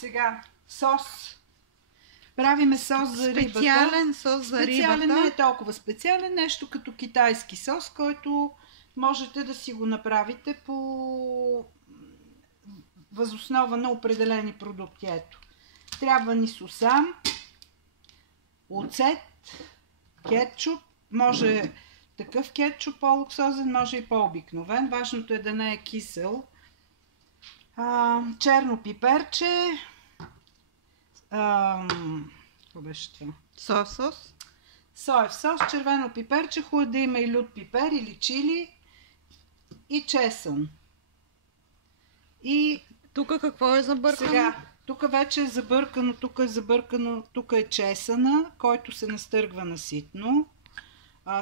Сега сос. Правиме сос за рибата. Специален сос за рибата. Специален не е толкова специален, нещо като китайски сос, който можете да си го направите по възоснова на определени продукти. Ето. Трябва ни сусам, оцет, кетчуп, може такъв кетчуп по-луксозен, може и по-обикновен. Важното е да не е кисел. Черно пиперче. Какво беше това? Соев сос. Соев сос, червено пиперче, хубаво да има и лют пипер или чили и чесън. И тук какво е забъркано? Сега, тук вече е забъркано, тук е чесъна, който се настъргва наситно.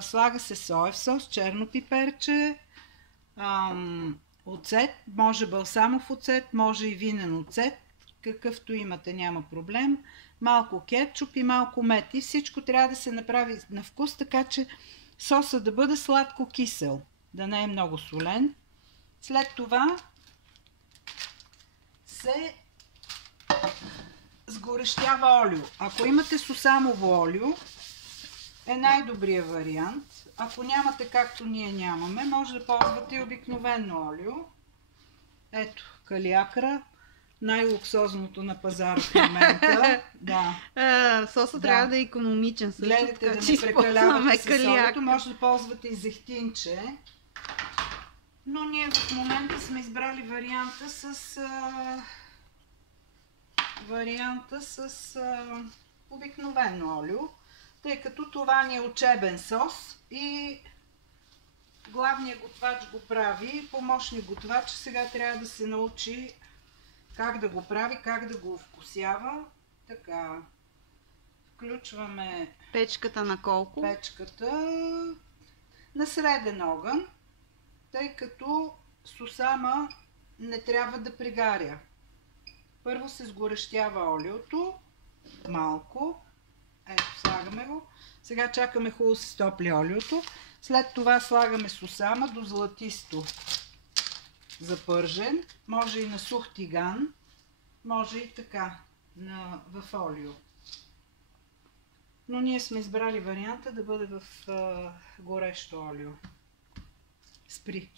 Слага се соев сос, черно пиперче, оцет, може балсамов оцет, може и винен оцет, какъвто имате, няма проблем. Малко кетчуп и малко мед. И всичко трябва да се направи на вкус, така че соса да бъде сладко-кисел, да не е много солен. След това се сгорещява олио. Ако имате сусамово олио, е най-добрият вариант. Ако нямате, както ние нямаме, може да ползвате и обикновено олио. Ето, калиакра, най-луксозното на пазара в момента. Да. Соса трябва да е икономичен. Също, гледайте така, да не прекалявате с олиото. Може да ползвате и зехтинче. Но ние в момента сме избрали варианта с обикновено олио, тъй като това ни е учебен сос и главният готвач го прави, помощник готвач сега трябва да се научи как да го прави, как да го вкусява. Така, включваме печката на колко? Печката на среден огън, тъй като сусама не трябва да пригаря. Първо се сгорещява олиото, малко. Ето, слагаме го. Сега чакаме хубаво се стопли олиото. След това слагаме сусама до златисто запържен. Може и на сух тиган, може и така, в олио. Но ние сме избрали варианта да бъде в горещо олио. Спри.